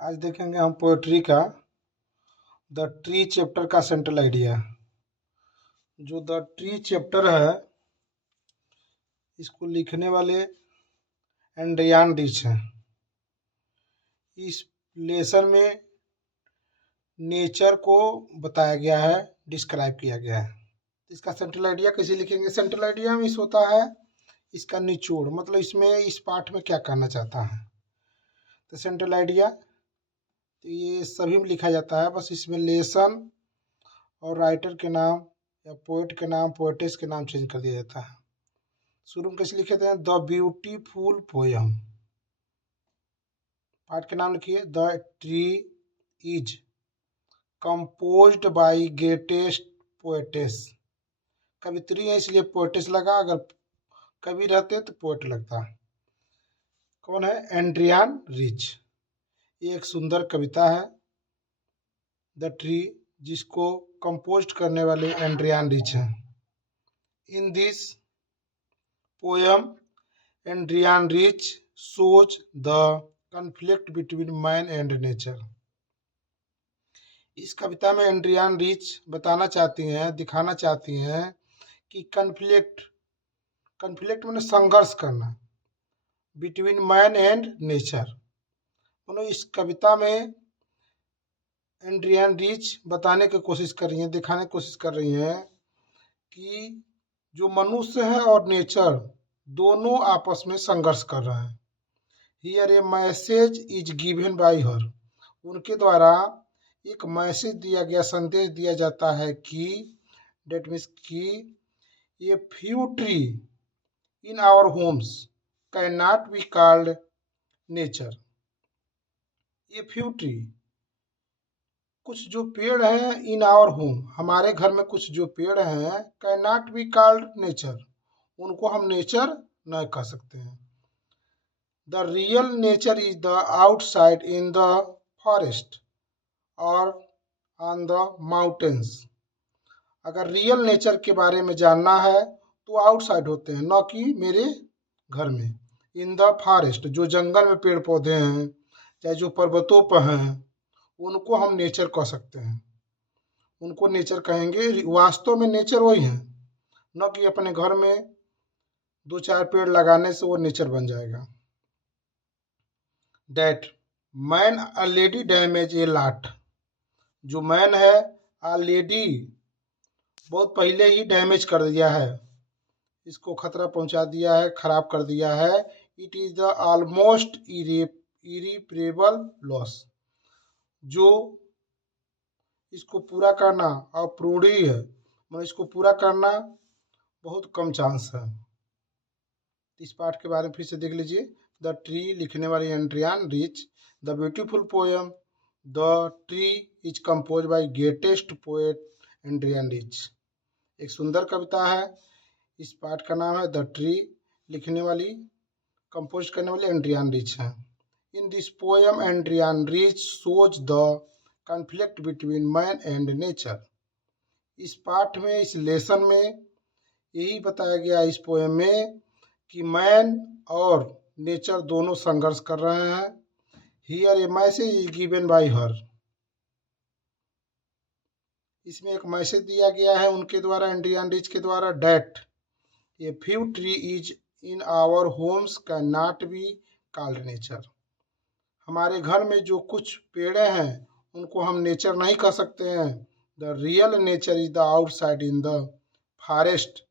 आज देखेंगे हम पोएट्री का द ट्री चैप्टर का सेंट्रल आइडिया। जो द ट्री चैप्टर है इसको लिखने वाले एंड्रियान रिच हैं। इस लेसन में नेचर को बताया गया है, डिस्क्राइब किया गया है। इसका सेंट्रल आइडिया कैसे लिखेंगे? सेंट्रल आइडिया में इस होता है इसका निचोड़, मतलब इसमें इस पाठ में क्या कहना चाहता है। तो सेंट्रल आइडिया तो ये सभी में लिखा जाता है, बस इसमें लेसन और राइटर के नाम या पोएट के नाम, पोएटेस के नाम चेंज कर दिया जाता है। शुरू में कैसे लिखे थे? The beautiful poem. पाठ के नाम लिखिए the tree is composed by greatest poetess. कवित्री है इसलिए पोएटेस लगा, अगर कवि रहते तो पोएट लगता। कौन है? एंड्रियान रिच। ये एक सुंदर कविता है द ट्री, जिसको कंपोज करने वाले एंड्रियान रिच हैं। In this poem Adrienne Rich shows the conflict between man and nature। इस कविता में एंड्रियान रिच बताना चाहती हैं, दिखाना चाहती हैं कि कन्फ्लिक्ट माने संघर्ष करना, बिटवीन मैन एंड नेचर। मतलब इस कविता में एंड्रियान रिच बताने की कोशिश कर रही हैं, दिखाने की कोशिश कर रही हैं कि जो मनुष्य है और नेचर दोनों आपस में संघर्ष कर रहे हैं। Here A message is given by हर। उनके द्वारा एक मैसेज दिया गया, संदेश दिया जाता है कि डेट मीन्स कि ये few tree in our homes can not be called nature. ये फ्यू ट्री, कुछ जो पेड़ हैं इन आवर होम, हमारे घर में कुछ जो पेड़ हैं, can not be called nature, उनको हम नेचर न कह सकते हैं। The real nature is the outside in the forest और ऑन द माउंटेन्स। अगर रियल नेचर के बारे में जानना है तो आउटसाइड होते हैं, न कि मेरे घर में। इन द फॉरेस्ट, जो जंगल में पेड़ पौधे हैं, चाहे जो पर्वतों पर हैं, उनको हम नेचर कह सकते हैं, उनको नेचर कहेंगे। वास्तव में नेचर वही है, न कि अपने घर में दो चार पेड़ लगाने से वो नेचर बन जाएगा। That man already damage a lot. जो मैन है ऑलरेडी बहुत पहले ही डैमेज कर दिया है, इसको खतरा पहुंचा दिया है, खराब कर दिया है। It is the almost irreparable loss. जो इसको पूरा करना अपूरणीय है, मतलब इसको पूरा करना बहुत कम चांस है। इस पाठ के बारे में फिर से देख लीजिए। द ट्री लिखने वाली Adrienne Rich. The beautiful poem the tree is compose by greatest poet Adrienne Rich. एक सुंदर कविता है। इस पाठ का नाम है द ट्री, लिखने वाली, कंपोज करने वाली एंड्रियान रिच है। In this poem Adrienne Rich shows the conflict between man and nature. इस पाठ में, इस लेसन में यही बताया गया इस पोयम में कि मैन और नेचर दोनों संघर्ष कर रहे हैं। Here A message is given by हर। इसमें एक मैसेज दिया गया है उनके द्वारा, एंड्रियान रिच के द्वारा, that a few tree is in our homes can not be called nature. हमारे घर में जो कुछ पेड़े हैं उनको हम नेचर नहीं कह सकते हैं। The real nature is the outside in the forest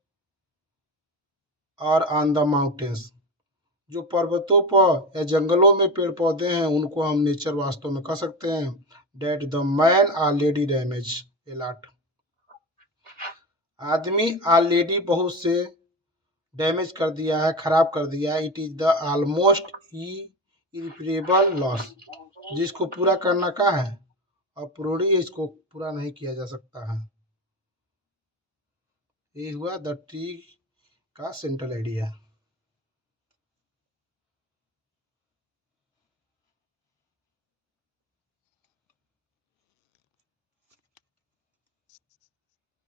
और ऑन द माउंटेन्स। जो पर्वतों पर या जंगलों में पेड़ पौधे हैं उनको हम नेचर वास्तव में कह सकते हैं। That the man already damage a lot. आदमी ऑलरेडी बहुत से डैमेज कर दिया है, खराब कर दिया है। It is the almost irreparable loss. जिसको पूरा करना का है अपूरणीय, इसको पूरा नहीं किया जा सकता है। ये हुआ द ट्री का सेंट्रल आइडिया।